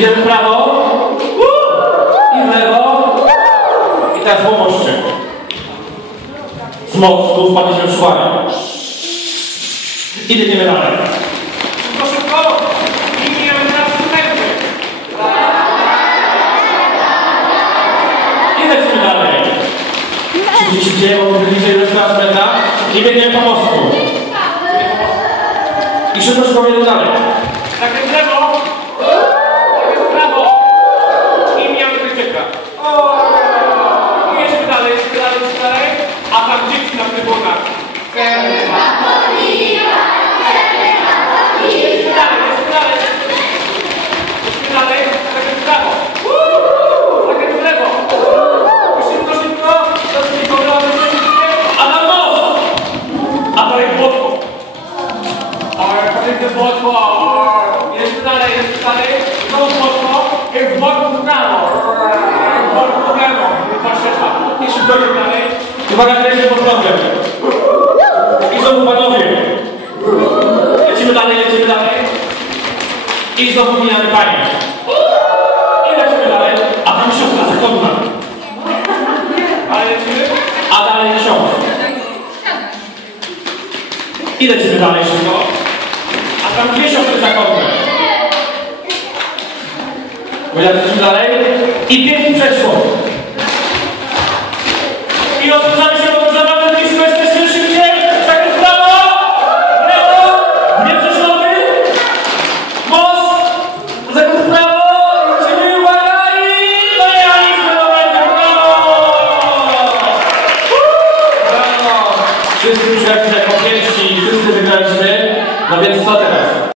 Idziemy w prawo. I w lewo. I teraz po moście. Z mostu wpadliśmy w szłanie. I idziemy dalej. Proszę szybko. I mijamy teraz studenty. I lecimy dalej. Szybciej się dzieje, bo bliżej do metra. I biegniemy po mostu. I szybko jedziemy dalej. Zakręt w lewo. Zakręt w prawo. I mijamy krytyka. I jedziemy dalej, a tam dzieci na trybunach. Jedziemy dalej. Jedziemy dalej, zakręt w prawo. Zakręt w lewo. Szybko. Dosyć pobrany, A na most! a to jest błotko. To jest błotko. Jedziemy dalej. Znowu błotko. Jest błotko w prawo. Błotko w lewo. I szybko jedziemy dalej. Uwaga, kręcimy pod prądem. I znowu panowie. Lecimy dalej. I znowu mijamy panie. I lecimy dalej. A tam siostra zakonna. Ale lecimy. A dalej ksiądz. I lecimy dalej szybko. A tam dwie siostry zakonne. Lecimy dalej. I piękny przeszło.